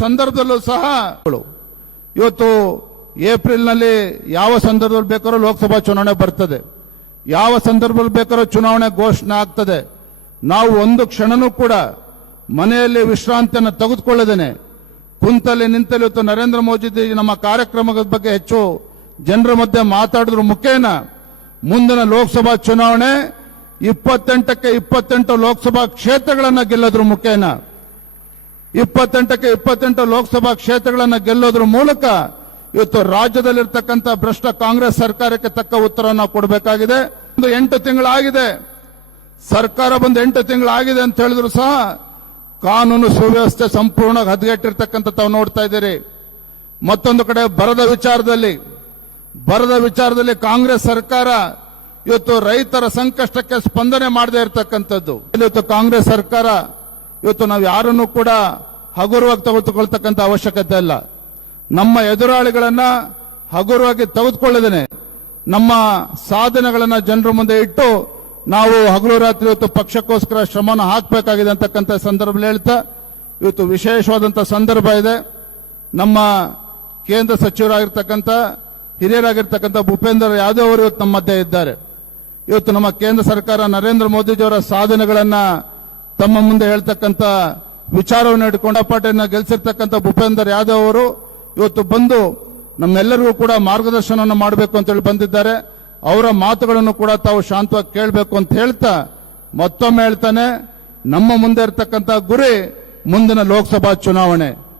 ಸಂದರ್ಭದಲ್ಲೂ ಸಹ ಇವತ್ತು ಏಪ್ರಿಲ್ನಲ್ಲಿ ಯಾವ ಸಂದರ್ಭದಲ್ಲಿ ಬೇಕಾದ್ರೂ ಲೋಕಸಭಾ ಚುನಾವಣೆ ಬರ್ತದೆ. ಯಾವ ಸಂದರ್ಭದಲ್ಲಿ ಬೇಕಾದ್ರೂ ಚುನಾವಣೆ ಘೋಷಣೆ ಆಗ್ತದೆ. ನಾವು ಒಂದು ಕ್ಷಣನೂ ಕೂಡ ಮನೆಯಲ್ಲಿ ವಿಶ್ರಾಂತಿಯನ್ನು ತೆಗೆದುಕೊಳ್ಳದೇನೆ. ಕುಂತಲ್ಲಿ ನಿಂತಲ್ಲಿ ಇವತ್ತು ನರೇಂದ್ರ ಮೋದಿ ನಮ್ಮ ಕಾರ್ಯಕ್ರಮದ ಬಗ್ಗೆ ಹೆಚ್ಚು ಜನರ ಮಧ್ಯೆ ಮಾತಾಡಿದ್ರು ಮುಖೇನ. ಮುಂದಿನ ಲೋಕಸಭಾ ಚುನಾವಣೆ ಇಪ್ಪತ್ತೆಂಟಕ್ಕೆ ಇಪ್ಪತ್ತೆಂಟು ಲೋಕಸಭಾ ಕ್ಷೇತ್ರಗಳನ್ನ ಗೆಲ್ಲದ್ರು ಮುಖೇನ. ಇಪ್ಪತ್ತೆಂಟಕ್ಕೆ ಇಪ್ಪತ್ತೆಂಟು ಲೋಕಸಭಾ ಕ್ಷೇತ್ರಗಳನ್ನು ಗೆಲ್ಲೋದ್ರ ಮೂಲಕ ಇವತ್ತು ರಾಜ್ಯದಲ್ಲಿರ್ತಕ್ಕಂಥ ಭ್ರಷ್ಟ ಕಾಂಗ್ರೆಸ್ ಸರ್ಕಾರಕ್ಕೆ ತಕ್ಕ ಉತ್ತರವನ್ನು ಕೊಡಬೇಕಾಗಿದೆ. ಒಂದು ಎಂಟು ತಿಂಗಳಾಗಿದೆ. ಸರ್ಕಾರ ಬಂದು ಎಂಟು ತಿಂಗಳಾಗಿದೆ ಅಂತ ಹೇಳಿದ್ರು ಸಹ ಕಾನೂನು ಸುವ್ಯವಸ್ಥೆ ಸಂಪೂರ್ಣ ಹದಗೆಟ್ಟಿರ್ತಕ್ಕಂಥ ತಾವು ನೋಡ್ತಾ ಇದ್ದೀರಿ. ಮತ್ತೊಂದು ಕಡೆ ಬರದ ವಿಚಾರದಲ್ಲಿ ಬರದ ವಿಚಾರದಲ್ಲಿ ಕಾಂಗ್ರೆಸ್ ಸರ್ಕಾರ ಇವತ್ತು ರೈತರ ಸಂಕಷ್ಟಕ್ಕೆ ಸ್ಪಂದನೆ ಮಾಡದೇ ಇರತಕ್ಕಂಥದ್ದು. ಇವತ್ತು ಕಾಂಗ್ರೆಸ್ ಸರ್ಕಾರ ಇವತ್ತು ನಾವು ಯಾರನ್ನು ಕೂಡ ಹಗುರವಾಗಿ ತೆಗೆದುಕೊಳ್ತಕ್ಕಂಥ ಅವಶ್ಯಕತೆ ಇಲ್ಲ. ನಮ್ಮ ಎದುರಾಳಿಗಳನ್ನ ಹಗುರವಾಗಿ ತೆಗೆದುಕೊಳ್ಳದೇನೆ. ನಮ್ಮ ಸಾಧನೆಗಳನ್ನ ಜನರ ಮುಂದೆ ಇಟ್ಟು ನಾವು ಹಗಲು ರಾತ್ರಿ ಇವತ್ತು ಪಕ್ಷಕ್ಕೋಸ್ಕರ ಶ್ರಮನ ಹಾಕಬೇಕಾಗಿದೆ ಅಂತಕ್ಕಂಥ ಸಂದರ್ಭದಲ್ಲಿ ಹೇಳ್ತಾ, ಇವತ್ತು ವಿಶೇಷವಾದಂಥ ಸಂದರ್ಭ ಇದೆ. ನಮ್ಮ ಕೇಂದ್ರ ಸಚಿವರಾಗಿರ್ತಕ್ಕಂಥ, ಹಿರಿಯರಾಗಿರ್ತಕ್ಕಂಥ ಭೂಪೇಂದ್ರ ಯಾದವ್ ಅವರು ಇವತ್ತು ನಮ್ಮ ಮಧ್ಯೆ ಇದ್ದಾರೆ. ಇವತ್ತು ನಮ್ಮ ಕೇಂದ್ರ ಸರ್ಕಾರ ನರೇಂದ್ರ ಮೋದಿಜಿಯವರ ಸಾಧನೆಗಳನ್ನ ತಮ್ಮ ಮುಂದೆ ಹೇಳ್ತಕ್ಕಂಥ ವಿಚಾರವನ್ನು ಇಟ್ಕೊಂಡು ಪಾಠನ ಗೆಲ್ಸಿರ್ತಕ್ಕಂಥ ಭೂಪೇಂದ್ರ ಯಾದವ್ ಅವರು ಇವತ್ತು ಬಂದು ನಮ್ಮೆಲ್ಲರಿಗೂ ಕೂಡ ಮಾರ್ಗದರ್ಶನವನ್ನು ಮಾಡಬೇಕು ಅಂತ ಹೇಳಿ ಬಂದಿದ್ದಾರೆ. ಅವರ ಮಾತುಗಳನ್ನು ಕೂಡ ತಾವು ಶಾಂತವಾಗಿ ಕೇಳಬೇಕು ಅಂತ ಹೇಳ್ತಾ ಮತ್ತೊಮ್ಮೆ ಹೇಳ್ತಾನೆ, ನಮ್ಮ ಮುಂದೆ ಇರತಕ್ಕಂಥ ಗುರಿ ಮುಂದಿನ ಲೋಕಸಭಾ ಚುನಾವಣೆ.